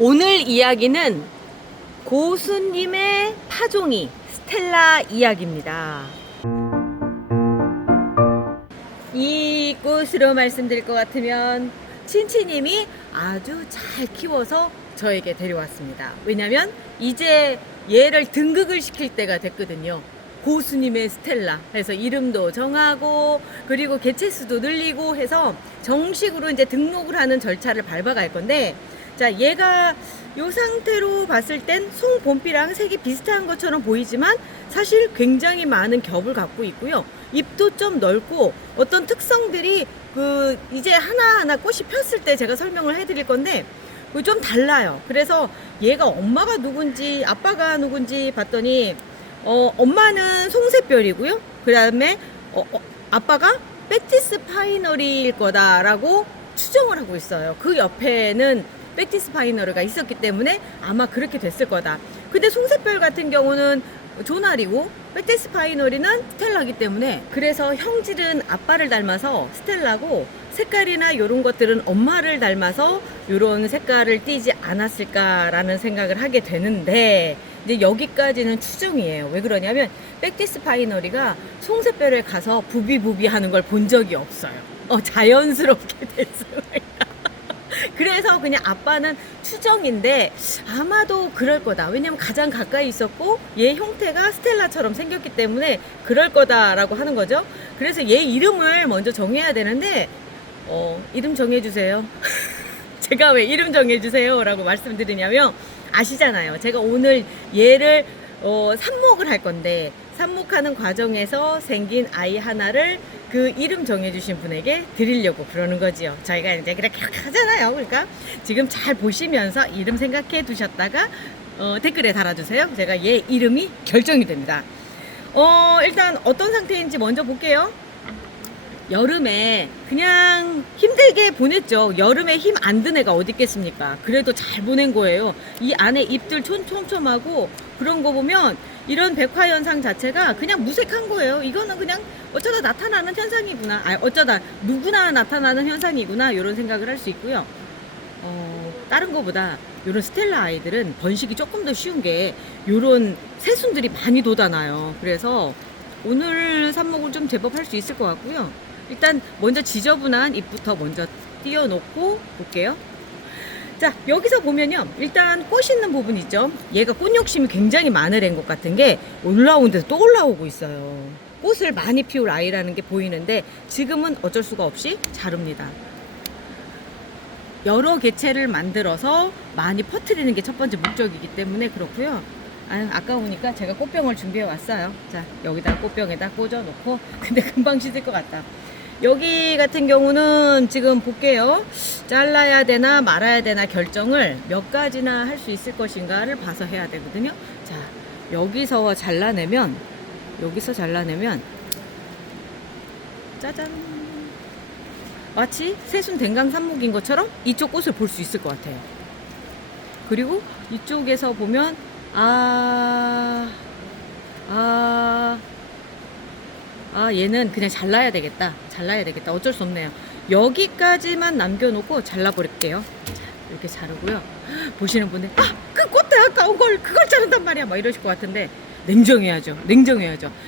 오늘 이야기는 고수님의 파종이 스텔라 이야기입니다. 이 꽃으로 말씀드릴 것 같으면 친치님이 아주 잘 키워서 저에게 데려왔습니다. 왜냐면 이제 얘를 등극을 시킬 때가 됐거든요. 고수님의 스텔라 해서 이름도 정하고 그리고 개체수도 늘리고 해서 정식으로 이제 등록을 하는 절차를 밟아갈 건데, 자, 얘가 이 상태로 봤을 땐 송봄비랑 색이 비슷한 것처럼 보이지만 사실 굉장히 많은 겹을 갖고 있고요. 잎도 좀 넓고 어떤 특성들이 이제 하나하나 꽃이 폈을 때 제가 설명을 해드릴 건데 좀 달라요. 그래서 얘가 엄마가 누군지 아빠가 누군지 봤더니 엄마는 송새별이고요. 그 다음에 아빠가 베티스 파이너리일 거다라고 추정을 하고 있어요. 그 옆에는 베티스 파이너르가 있었기 때문에 아마 그렇게 됐을 거다. 근데 송새별 같은 경우는 조날이고 베티스 파이너리는 스텔라기 때문에, 그래서 형질은 아빠를 닮아서 스텔라고 색깔이나 이런 것들은 엄마를 닮아서 이런 색깔을 띠지 않았을까라는 생각을 하게 되는데, 이제 여기까지는 추정이에요. 왜 그러냐면 베티스 파이너리가 송새별에 가서 부비부비 하는 걸 본 적이 없어요. 자연스럽게 됐으니까. 그래서 그냥 아빠는 추정인데 아마도 그럴 거다. 왜냐면 가장 가까이 있었고 얘 형태가 스텔라처럼 생겼기 때문에 그럴 거다라고 하는 거죠. 그래서 얘 이름을 먼저 정해야 되는데 이름 정해주세요. 제가 왜 이름 정해주세요 라고 말씀드리냐면, 아시잖아요. 제가 오늘 얘를 삽목을 할 건데 삽목하는 과정에서 생긴 아이 하나를 그 이름 정해주신 분에게 드리려고 그러는 거지요. 저희가 이제 그렇게 하잖아요. 그러니까 지금 잘 보시면서 이름 생각해 두셨다가 댓글에 달아주세요. 제가 얘 이름이 결정이 됩니다. 일단 어떤 상태인지 먼저 볼게요. 여름에 그냥 힘들게 보냈죠. 여름에 힘 안 든 애가 어디 있겠습니까? 그래도 잘 보낸 거예요. 이 안에 잎들 촘촘하고 그런 거 보면 이런 백화현상 자체가 그냥 무색한 거예요. 이거는 그냥 어쩌다 나타나는 현상이구나. 어쩌다 누구나 나타나는 현상이구나. 이런 생각을 할 수 있고요. 다른 거보다 이런 스텔라 아이들은 번식이 조금 더 쉬운 게 이런 새순들이 많이 돋아나요. 그래서 오늘 삽목을 좀 제법 할 수 있을 것 같고요. 일단 먼저 지저분한 잎부터 먼저 띄워놓고 볼게요. 자, 여기서 보면요, 일단 꽃 있는 부분 있죠. 얘가 꽃 욕심이 굉장히 많은 애인 것 같은 게 올라온 데서 또 올라오고 있어요. 꽃을 많이 피울 아이라는 게 보이는데 지금은 어쩔 수가 없이 자릅니다. 여러 개체를 만들어서 많이 퍼뜨리는 게 첫 번째 목적이기 때문에 그렇고요. 아까우니까 제가 꽃병을 준비해 왔어요. 자, 여기다 꽃병에다 꽂아 놓고, 근데 금방 씻을 것 같다. 여기 같은 경우는 지금 볼게요. 잘라야 되나 말아야 되나 결정을 몇 가지나 할 수 있을 것인가를 봐서 해야 되거든요. 자, 여기서 잘라내면 짜잔, 마치 새순 댕강 삽목인 것처럼 이쪽 꽃을 볼 수 있을 것 같아요. 그리고 이쪽에서 보면 얘는 그냥 잘라야 되겠다. 어쩔 수 없네요. 여기까지만 남겨놓고 잘라버릴게요. 자, 이렇게 자르고요. 보시는 분들 그 꽃대 아까운 걸 그걸 자른단 말이야 막 이러실 것 같은데 냉정해야죠.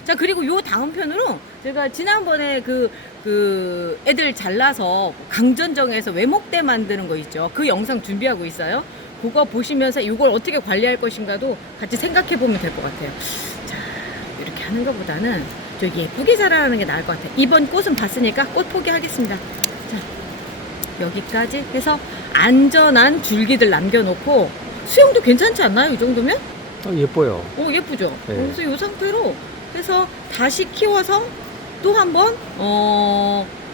자, 그리고 요 다음 편으로 제가 지난번에 그 애들 잘라서 강전정에서 외목대 만드는 거 있죠. 그 영상 준비하고 있어요. 그거 보시면서 이걸 어떻게 관리할 것인가도 같이 생각해 보면 될 것 같아요. 자, 이렇게 하는 것보다는 저 예쁘게 자라는 게 나을 것 같아요. 이번 꽃은 봤으니까 꽃 포기하겠습니다. 자, 여기까지 해서 안전한 줄기들 남겨놓고, 수영도 괜찮지 않나요? 이 정도면? 예뻐요. 예쁘죠? 네. 그래서 이 상태로 해서 다시 키워서 또 한번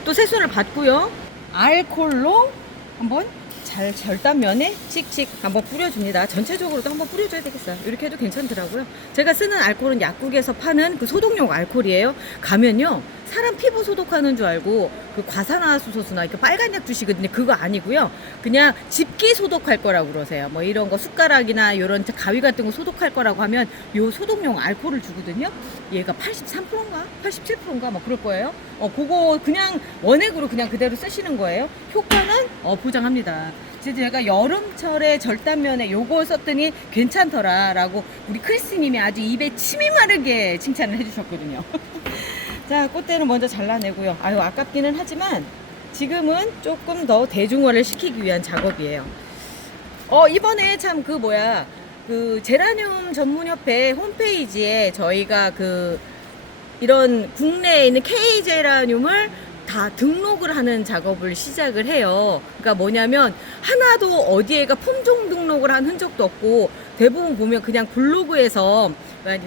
또 새순을 받고요. 알콜로 한번 잘 절단면에 칙칙 한번 뿌려줍니다. 전체적으로도 한번 뿌려줘야 되겠어요. 이렇게 해도 괜찮더라고요. 제가 쓰는 알콜은 약국에서 파는 그 소독용 알콜이에요. 가면요, 사람 피부 소독하는 줄 알고 그 과산화수소수나 이렇게 빨간 약 주시거든요. 그거 아니고요. 그냥 집기 소독할 거라고 그러세요. 뭐 이런 거 숟가락이나 이런 가위 같은 거 소독할 거라고 하면 요 소독용 알콜을 주거든요. 얘가 83%인가 87%인가 막 그럴 거예요. 그거 그냥 원액으로 그냥 그대로 쓰시는 거예요. 효과는 보장합니다. 그래서 제가 여름철에 절단면에 요거 썼더니 괜찮더라라고 우리 크리스님이 아주 입에 침이 마르게 칭찬을 해주셨거든요. 자, 꽃대는 먼저 잘라내고요. 아유, 아깝기는 하지만 지금은 조금 더 대중화를 시키기 위한 작업이에요. 이번에 참 그 제라늄 전문협회 홈페이지에 저희가 이런 국내에 있는 K 제라늄을 다 등록을 하는 작업을 시작을 해요. 그러니까 뭐냐면 하나도 어디에가 품종 등록을 한 흔적도 없고 대부분 보면 그냥 블로그에서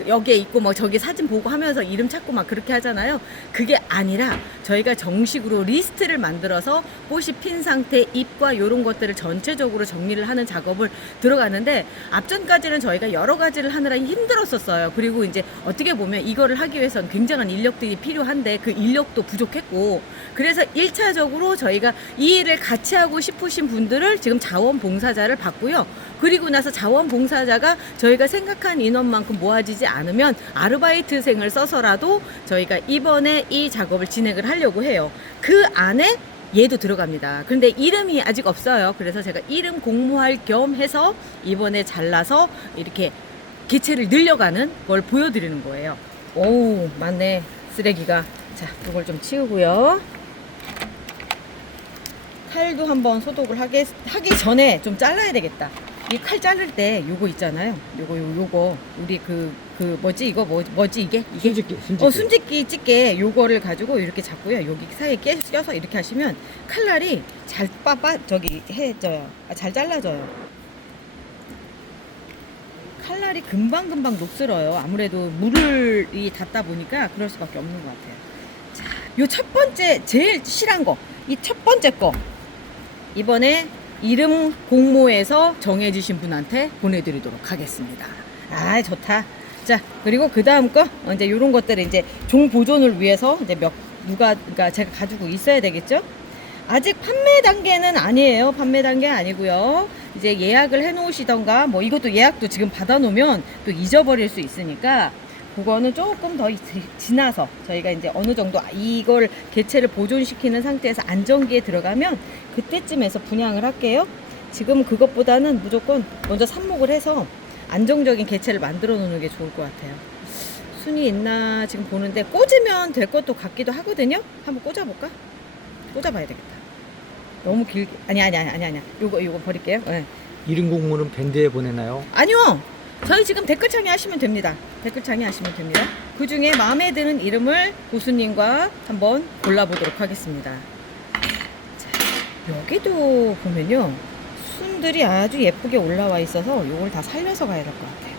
여기에 있고 뭐 저기 사진 보고 하면서 이름 찾고 막 그렇게 하잖아요. 그게 아니라 저희가 정식으로 리스트를 만들어서 꽃이 핀 상태, 잎과 이런 것들을 전체적으로 정리를 하는 작업을 들어가는데 앞전까지는 저희가 여러 가지를 하느라 힘들었었어요. 그리고 이제 어떻게 보면 이거를 하기 위해서는 굉장한 인력들이 필요한데 그 인력도 부족했고 그래서 1차적으로 저희가 이 일을 같이 하고 싶으신 분들을 지금 자원봉사자를 받고요. 그리고 나서 자원봉사자가 저희가 생각한 인원만큼 모아지지 않으면 아르바이트생을 써서라도 저희가 이번에 이 작업을 진행을 하려고 해요. 그 안에 얘도 들어갑니다. 그런데 이름이 아직 없어요. 그래서 제가 이름 공모할 겸 해서 이번에 잘라서 이렇게 개체를 늘려가는 걸 보여드리는 거예요. 오, 많네. 쓰레기가. 자, 이걸 좀 치우고요. 칼도 한번 소독을 하기 전에 좀 잘라야 되겠다. 이 칼 자를 때 요거 있잖아요. 요거 우리 이거 뭐지 이게? 숨짓기. 숨짓기 집게 요거를 가지고 이렇게 잡고요. 여기 사이에 껴서 이렇게 하시면 칼날이 잘 해져요. 잘 잘라져요. 칼날이 금방 녹슬어요. 아무래도 물이 닿다 보니까 그럴 수밖에 없는 것 같아요. 자, 요 첫 번째 제일 실한 거, 이 첫 번째 거 이번에 이름 공모해서 정해주신 분한테 보내드리도록 하겠습니다. 아, 좋다. 자, 그리고 그 다음 거 이제 요런 것들을 이제 종 보존을 위해서 이제 그러니까 제가 가지고 있어야 되겠죠? 아직 판매 단계는 아니에요. 판매 단계 아니고요. 이제 예약을 해 놓으시던가 뭐 이것도 예약도 지금 받아 놓으면 또 잊어버릴 수 있으니까 그거는 조금 더 지나서 저희가 이제 어느 정도 이걸 개체를 보존시키는 상태에서 안정기에 들어가면 그때쯤에서 분양을 할게요. 지금 그것보다는 무조건 먼저 삽목을 해서 안정적인 개체를 만들어 놓는 게 좋을 것 같아요. 순이 있나 지금 보는데 꽂으면 될 것도 같기도 하거든요. 한번 꽂아볼까? 꽂아봐야 되겠다. 너무 길게 아니야. 요거 버릴게요. 네. 이름 공모는 밴드에 보내나요? 아니요. 저희 지금 댓글창에 하시면 됩니다. 댓글창에 하시면 됩니다. 그 중에 마음에 드는 이름을 고수님과 한번 골라보도록 하겠습니다. 자, 여기도 보면요. 순들이 아주 예쁘게 올라와 있어서 이걸 다 살려서 가야 될 것 같아요.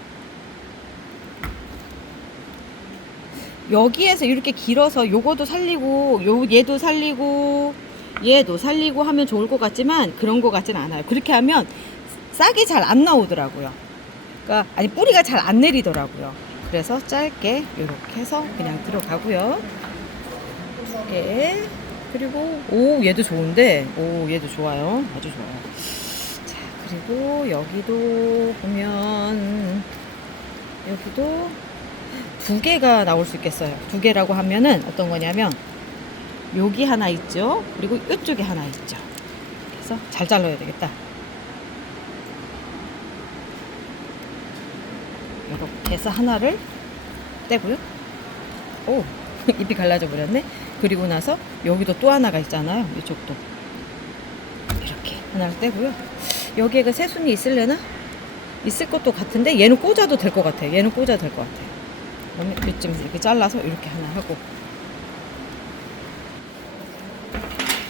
여기에서 이렇게 길어서 요거도 살리고 얘도 살리고 얘도 살리고 하면 좋을 것 같지만 그런 것 같지는 않아요. 그렇게 하면 싹이 잘 안 나오더라고요. 그러니까 뿌리가 잘 안 내리더라고요. 그래서 짧게 이렇게 해서 그냥 들어가고요. 2개. 그리고 얘도 좋은데 얘도 좋아요. 아주 좋아요. 자, 그리고 여기도 보면 여기도 2개가 나올 수 있겠어요. 2개라고 하면은 어떤 거냐면 여기 하나 있죠. 그리고 이쪽에 하나 있죠. 그래서 잘 잘라야 되겠다. 이렇게 해서 하나를 떼고요. 오, 잎이 갈라져 버렸네. 그리고 나서 여기도 또 하나가 있잖아요. 이쪽도 이렇게 하나를 떼고요. 여기에 새순이 있을래나? 있을 것도 같은데 얘는 꽂아도 될 것 같아요. 얘는 꽂아도 될 것 같아요. 그러면 이쯤 이렇게 잘라서 이렇게 하나 하고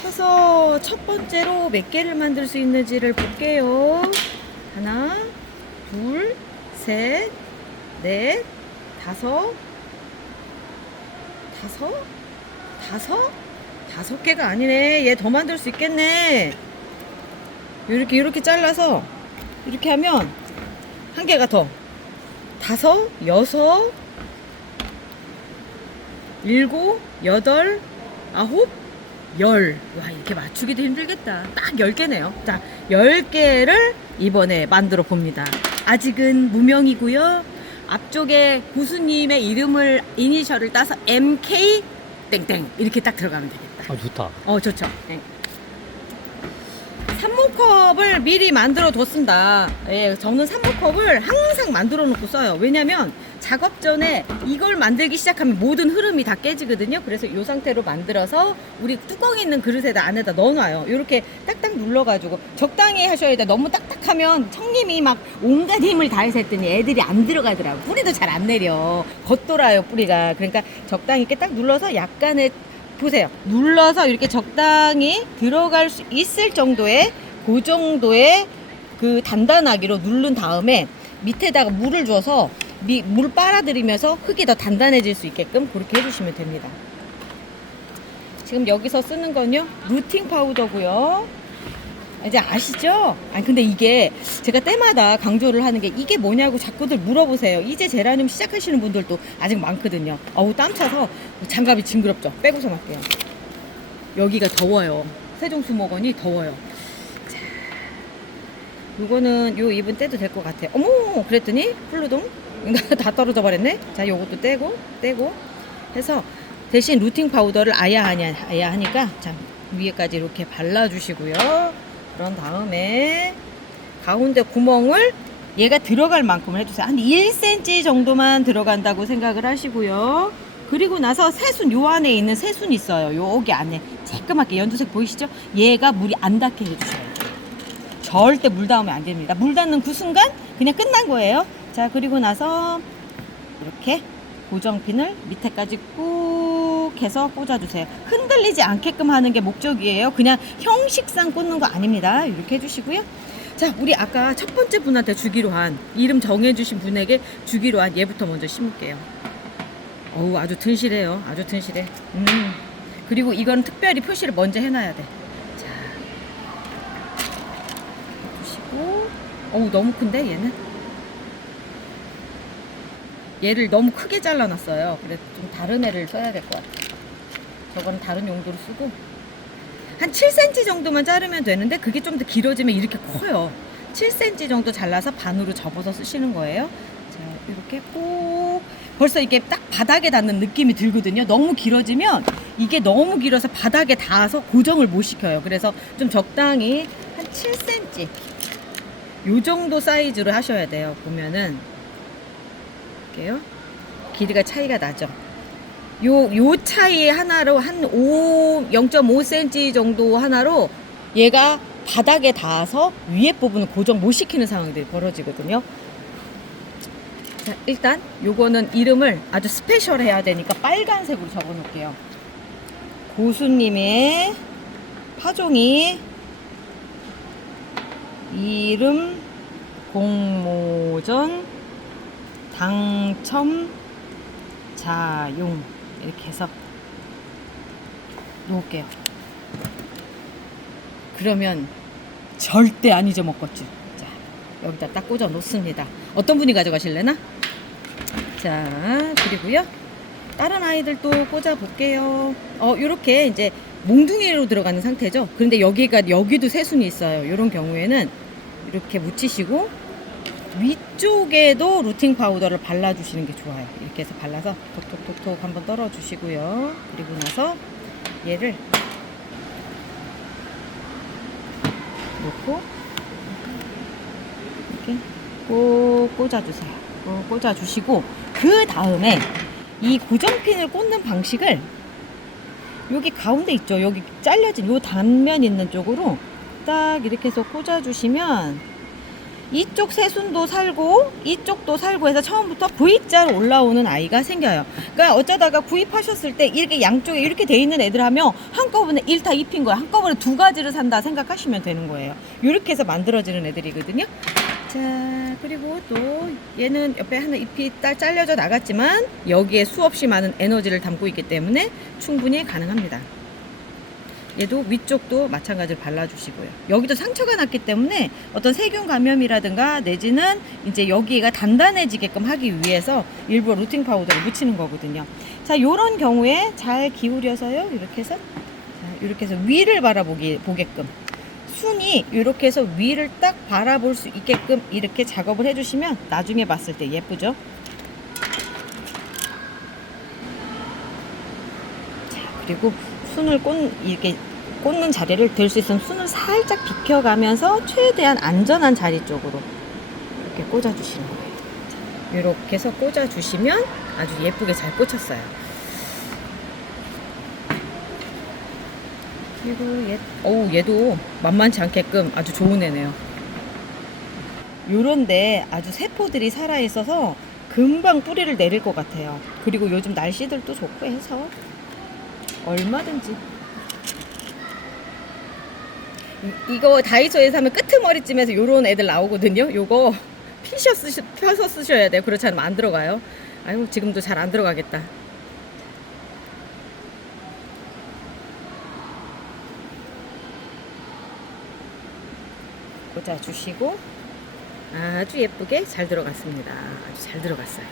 해서 첫 번째로 몇 개를 만들 수 있는지를 볼게요. 하나, 둘, 셋, 넷, 다섯 개가 아니네. 얘 더 만들 수 있겠네. 이렇게 잘라서 이렇게 하면 한 개가 더. 5, 6, 7, 8, 9, 10. 와, 이렇게 맞추기도 힘들겠다. 딱 10개네요. 자, 10개를 이번에 만들어 봅니다. 아직은 무명이고요. 앞쪽에 고수님의 이니셜을 따서 MK 땡땡 이렇게 딱 들어가면 되겠다. 좋다. 좋죠. 네. 산모컵을 미리 만들어 뒀습니다. 예, 저는 산모컵을 항상 만들어 놓고 써요. 왜냐면 작업 전에 이걸 만들기 시작하면 모든 흐름이 다 깨지거든요. 그래서 이 상태로 만들어서 우리 뚜껑 있는 그릇에다 안에다 넣어놔요. 이렇게 딱딱 눌러가지고 적당히 하셔야 돼. 너무 딱딱하면 청님이 막 온갖 힘을 다해서 했더니 애들이 안 들어가더라고. 뿌리도 잘 안 내려. 겉돌아요 뿌리가. 그러니까 적당히 이렇게 딱 눌러서 약간의 보세요. 눌러서 이렇게 적당히 들어갈 수 있을 정도의 그 정도의 그 단단하기로 누른 다음에 밑에다가 물을 줘서 물 빨아들이면서 흙이 더 단단해질 수 있게끔 그렇게 해주시면 됩니다. 지금 여기서 쓰는 건요 루팅 파우더고요. 이제 아시죠? 아니 근데 이게 제가 때마다 강조를 하는 게 이게 뭐냐고 자꾸들 물어보세요. 이제 제라늄 시작하시는 분들도 아직 많거든요. 어우 땀 차서 장갑이 징그럽죠. 빼고서 갈게요. 여기가 더워요. 세종수목원이 더워요. 자, 요거는 요 입은 떼도 될 것 같아요. 어머 그랬더니 플루동 다 떨어져 버렸네. 자 요것도 떼고 해서 대신 루팅 파우더를 아야 하니까 자 위에까지 이렇게 발라주시고요. 그런 다음에 가운데 구멍을 얘가 들어갈 만큼을 해주세요. 한 1cm 정도만 들어간다고 생각을 하시고요. 그리고 나서 새순 요 안에 있는 새순 있어요. 여기 안에 쬐끄맣게 연두색 보이시죠? 얘가 물이 안 닿게 해주셔야 돼요. 절대 물 닿으면 안 됩니다. 물 닿는 그 순간 그냥 끝난 거예요. 자 그리고 나서 이렇게 고정핀을 밑에까지 꾹 해서 꽂아주세요. 흔들리지 않게끔 하는 게 목적이에요. 그냥 형식상 꽂는 거 아닙니다. 이렇게 해주시고요. 자 우리 아까 첫 번째 분한테 주기로 한 이름 정해주신 분에게 주기로 한 얘부터 먼저 심을게요. 어우 아주 튼실해요. 아주 튼실해. 그리고 이건 특별히 표시를 먼저 해놔야 돼. 자 해주시고 어우 너무 큰데 얘는? 얘를 너무 크게 잘라놨어요. 그래서 좀 다른 애를 써야 될 것 같아요. 저거는 다른 용도로 쓰고 한 7cm 정도만 자르면 되는데 그게 좀 더 길어지면 이렇게 커요. 7cm 정도 잘라서 반으로 접어서 쓰시는 거예요. 자 이렇게 꼭 벌써 이게 딱 바닥에 닿는 느낌이 들거든요. 너무 길어지면 이게 너무 길어서 바닥에 닿아서 고정을 못 시켜요. 그래서 좀 적당히 한 7cm 요 정도 사이즈로 하셔야 돼요. 보면은 길이가 차이가 나죠. 요 차이 하나로 한 0.5cm 정도 하나로 얘가 바닥에 닿아서 위에 부분을 고정 못 시키는 상황들이 벌어지거든요. 자, 일단 요거는 이름을 아주 스페셜 해야 되니까 빨간색으로 적어 놓을게요. 고수님의 파종이 이름 공모전 당첨 자용 이렇게 해서 놓을게요. 그러면 절대 안 잊어먹겠죠. 자 여기다 딱 꽂아 놓습니다. 어떤 분이 가져가실래나? 자 그리고요 다른 아이들도 꽂아 볼게요. 요렇게 이제 몽둥이로 들어가는 상태죠. 그런데 여기도 새순이 있어요. 이런 경우에는 이렇게 묻히시고 위쪽에도 루팅 파우더를 발라주시는 게 좋아요. 이렇게 해서 발라서 톡톡톡톡 한번 떨어주시고요. 그리고 나서 얘를 놓고 이렇게 꼭 꽂아주세요. 꼭 꽂아주시고 그 다음에 이 고정핀을 꽂는 방식을 여기 가운데 있죠. 여기 잘려진 요 단면 있는 쪽으로 딱 이렇게 해서 꽂아주시면 이쪽 새순도 살고 이쪽도 살고 해서 처음부터 V자로 올라오는 아이가 생겨요. 그러니까 어쩌다가 구입하셨을 때 이렇게 양쪽에 이렇게 돼 있는 애들 하면 한꺼번에 1타 2핀 거야. 한꺼번에 두 가지를 산다 생각하시면 되는 거예요. 이렇게 해서 만들어지는 애들이거든요. 자 그리고 또 얘는 옆에 하나 잎이 딱 잘려져 나갔지만 여기에 수없이 많은 에너지를 담고 있기 때문에 충분히 가능합니다. 얘도 위쪽도 마찬가지로 발라주시고요. 여기도 상처가 났기 때문에 어떤 세균 감염이라든가 내지는 이제 여기가 단단해지게끔 하기 위해서 일부러 루팅 파우더를 묻히는 거거든요. 자, 요런 경우에 잘 기울여서요. 이렇게 해서 위를 바라보게끔 순이 이렇게 해서 위를 딱 바라볼 수 있게끔 이렇게 작업을 해주시면 나중에 봤을 때 예쁘죠? 자, 그리고 순을 이렇게 꽂는 자리를 될 수 있으면 손을 살짝 비켜가면서 최대한 안전한 자리 쪽으로 이렇게 꽂아주시는 거예요. 이렇게 해서 꽂아주시면 아주 예쁘게 잘 꽂혔어요. 그리고 얘도 만만치 않게끔 아주 좋은 애네요. 요런데 아주 세포들이 살아있어서 금방 뿌리를 내릴 것 같아요. 그리고 요즘 날씨들도 좋고 해서 얼마든지. 이거 다이소에 사면 끄트머리쯤에서 요런 애들 나오거든요. 요거 펴서 쓰셔야 돼요. 그렇지 않으면 안 들어가요. 아유, 지금도 잘 안 들어가겠다. 꽂아주시고 아주 예쁘게 잘 들어갔습니다. 아주 잘 들어갔어요.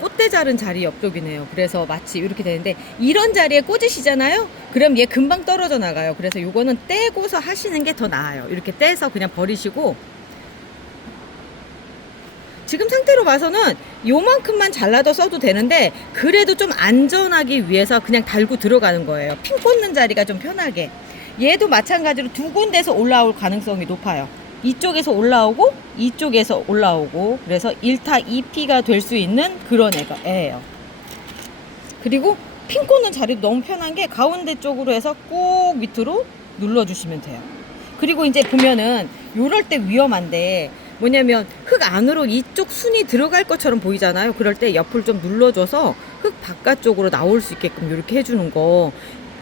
꽃대 자른 자리 옆쪽이네요. 그래서 마치 이렇게 되는데 이런 자리에 꽂으시잖아요. 그럼 얘 금방 떨어져 나가요. 그래서 요거는 떼고서 하시는 게 더 나아요. 이렇게 떼서 그냥 버리시고, 지금 상태로 봐서는 요만큼만 잘라도 써도 되는데 그래도 좀 안전하기 위해서 그냥 달고 들어가는 거예요. 핀 꽂는 자리가 좀 편하게. 얘도 마찬가지로 두 군데서 올라올 가능성이 높아요. 이쪽에서 올라오고 이쪽에서 올라오고, 그래서 1타 2피가 될 수 있는 그런 애예요. 그리고 핀 꽂는 자리도 너무 편한 게 가운데 쪽으로 해서 꾹 밑으로 눌러주시면 돼요. 그리고 이제 보면은 요럴 때 위험한데 뭐냐면 흙 안으로 이쪽 순이 들어갈 것처럼 보이잖아요. 그럴 때 옆을 좀 눌러줘서 흙 바깥쪽으로 나올 수 있게끔 이렇게 해주는 거,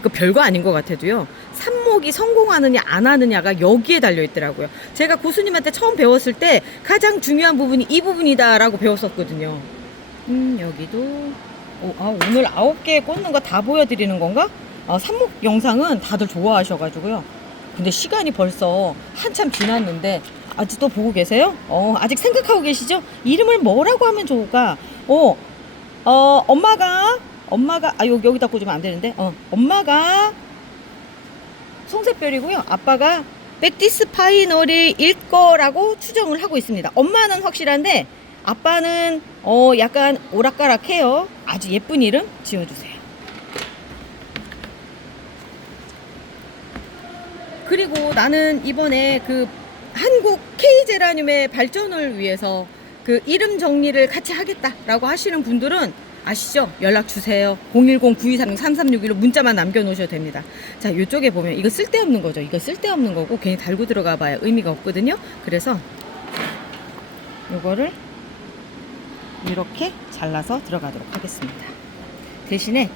그 별거 아닌 것 같아도요, 삽목이 성공하느냐 안 하느냐가 여기에 달려 있더라고요. 제가 고수님한테 처음 배웠을 때 가장 중요한 부분이 이 부분이다 라고 배웠었거든요. 여기도 오늘 9개 꽂는 거 다 보여드리는 건가? 삽목 영상은 다들 좋아하셔가지고요. 근데 시간이 벌써 한참 지났는데 아직도 보고 계세요? 아직 생각하고 계시죠? 이름을 뭐라고 하면 좋을까? 엄마가 여기다 꽂으면 안 되는데, 엄마가 송새별이고요. 아빠가 백디스 파이너리일 거라고 추정을 하고 있습니다. 엄마는 확실한데 아빠는 약간 오락가락해요. 아주 예쁜 이름 지어주세요. 그리고 나는 이번에 그 한국 K제라늄의 발전을 위해서 그 이름 정리를 같이 하겠다라고 하시는 분들은 아시죠? 연락 주세요. 010-9236-3361로 문자만 남겨놓으셔도 됩니다. 자, 이쪽에 보면 이거 쓸데없는 거죠. 이거 쓸데없는 거고 괜히 달고 들어가 봐야 의미가 없거든요. 그래서 이거를 이렇게 잘라서 들어가도록 하겠습니다. 대신에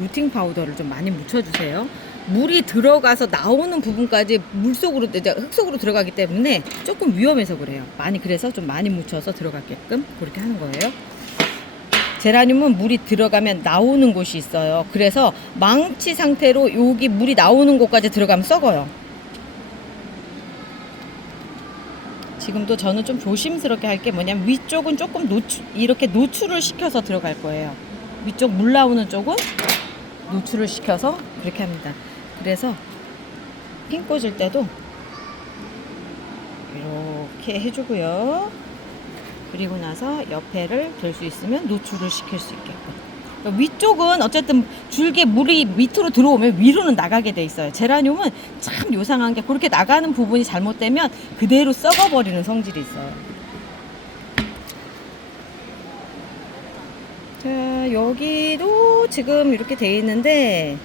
루팅 파우더를 좀 많이 묻혀주세요. 물이 들어가서 나오는 부분까지 흙 속으로 들어가기 때문에 조금 위험해서 그래요. 그래서 좀 많이 묻혀서 들어가게끔 그렇게 하는 거예요. 제라늄은 물이 들어가면 나오는 곳이 있어요. 그래서 망치 상태로 여기 물이 나오는 곳까지 들어가면 썩어요. 지금도 저는 좀 조심스럽게 할 게 뭐냐면 위쪽은 조금 이렇게 노출을 시켜서 들어갈 거예요. 위쪽 물 나오는 쪽은 노출을 시켜서 그렇게 합니다. 그래서 핀 꽂을 때도 이렇게 해주고요. 그리고 나서 옆에를 될 수 있으면 노출을 시킬 수 있게끔. 그러니까 위쪽은 어쨌든 줄기에 물이 밑으로 들어오면 위로는 나가게 돼 있어요. 제라늄은 참 요상한 게 그렇게 나가는 부분이 잘못되면 그대로 썩어버리는 성질이 있어요. 자, 여기도 지금 이렇게 돼 있는데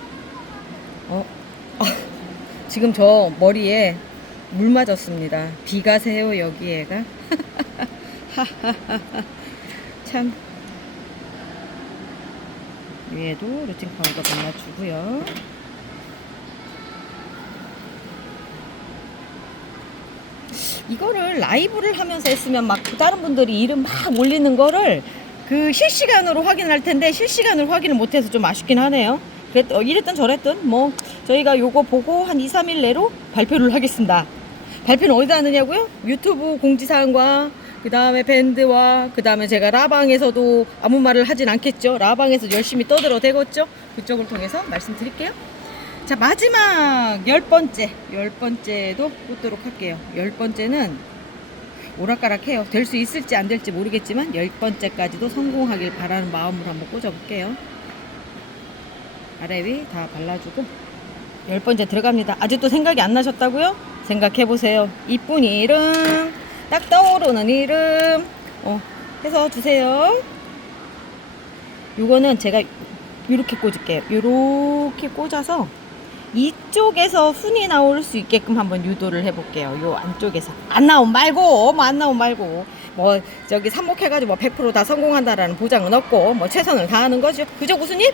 지금 저 머리에 물 맞았습니다. 비가 새요 여기에가. 참. 위에도 루팅 파우더 발라주고요. 이거를 라이브를 하면서 했으면 막 다른 분들이 이름 막 올리는 거를 그 실시간으로 확인할 텐데 실시간으로 확인을 못해서 좀 아쉽긴 하네요. 이랬든 저랬든 뭐 저희가 요거 보고 한 2, 3일 내로 발표를 하겠습니다. 발표는 어디다 하느냐고요? 유튜브 공지사항과 그 다음에 밴드와 그 다음에 제가 라방에서도 아무 말을 하진 않겠죠. 라방에서 열심히 떠들어 대겠죠. 그쪽을 통해서 말씀드릴게요. 자, 마지막 10번째도 꽂도록 할게요. 10번째는 오락가락해요. 될 수 있을지 안 될지 모르겠지만 10번째까지도 성공하길 바라는 마음으로 한번 꽂아볼게요. 아래 위 다 발라주고 10번째 들어갑니다. 아직도 생각이 안 나셨다고요? 생각해보세요. 이쁜 이름, 딱 떠오르는 이름 해서 주세요. 요거는 제가 이렇게 꽂을게요. 이렇게 꽂아서 이쪽에서 순이 나올 수 있게끔 한번 유도를 해볼게요. 요 안쪽에서 안 나오면 말고 뭐 저기 삽목해가지고 뭐 100% 다 성공한다라는 보장은 없고 뭐 최선을 다하는 거죠. 그죠, 고수님?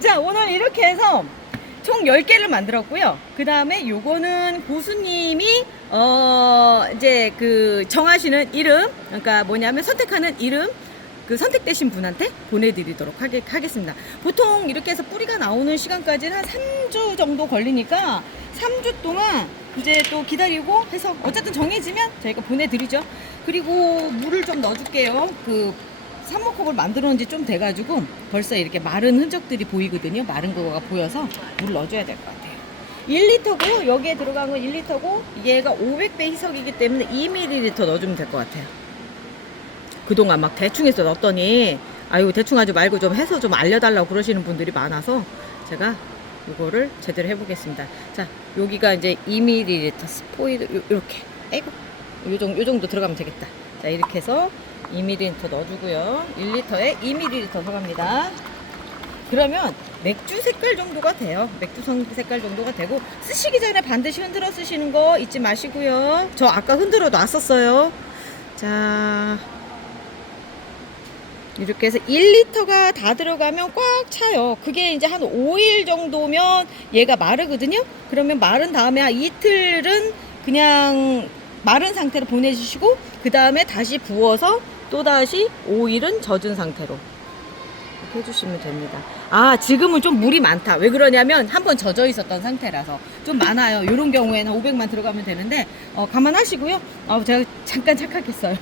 자, 오늘 이렇게 해서 총 10개를 만들었고요. 그 다음에 요거는 고수님이 이제 그 정하시는 이름, 그러니까 뭐냐면 선택하는 이름, 그 선택되신 분한테 보내드리도록 하겠습니다. 보통 이렇게 해서 뿌리가 나오는 시간까지는 한 3주 정도 걸리니까 3주 동안 이제 또 기다리고 해서 어쨌든 정해지면 저희가 보내드리죠. 그리고 물을 좀 넣어줄게요. 그 삽목컵을 만들어 놓은 지 좀 돼가지고 벌써 이렇게 마른 흔적들이 보이거든요. 마른 거가 보여서 물 넣어줘야 될 것 같아요. 1리터고요. 여기에 들어간 건 1리터고 얘가 500배 희석이기 때문에 2ml 넣어주면 될 것 같아요. 그동안 막 대충 해서 넣었더니 아유 대충 하지 말고 좀 해서 좀 알려달라고 그러시는 분들이 많아서 제가 이거를 제대로 해보겠습니다. 자, 여기가 이제 2ml 스포이드 이렇게 아이고 요 정도 들어가면 되겠다. 자, 이렇게 해서 2ml 넣어주고요. 1리터에 2ml 들어갑니다. 그러면 맥주 색깔 정도가 돼요. 맥주 색깔 정도가 되고 쓰시기 전에 반드시 흔들어 쓰시는 거 잊지 마시고요. 저 아까 흔들어 놨었어요. 자, 이렇게 해서 1리터가 다 들어가면 꽉 차요. 그게 이제 한 5일 정도면 얘가 마르거든요. 그러면 마른 다음에 한 이틀은 그냥 마른 상태로 보내주시고 그 다음에 다시 부어서 또 다시 5일은 젖은 상태로 이렇게 해주시면 됩니다. 아, 지금은 좀 물이 많다. 왜 그러냐면 한번 젖어 있었던 상태라서 좀 많아요. 이런 경우에는 500만 들어가면 되는데 감안하시고요. 제가 잠깐 착각했어요.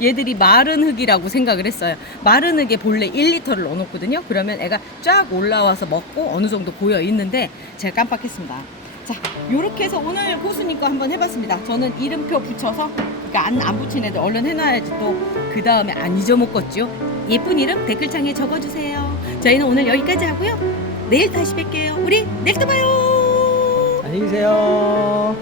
얘들이 마른 흙이라고 생각을 했어요. 마른 흙에 본래 1리터를 넣어놓거든요. 그러면 애가 쫙 올라와서 먹고 어느 정도 고여 있는데 제가 깜빡했습니다. 자, 요렇게 해서 오늘 고수님 거 한번 해봤습니다. 저는 이름표 붙여서, 그러니까 안 붙인 애들 얼른 해놔야지 또 그 다음에 안 잊어먹겠죠. 예쁜 이름 댓글창에 적어주세요. 저희는 오늘 여기까지 하고요. 내일 다시 뵐게요. 우리 내일 또 봐요. 안녕히 계세요.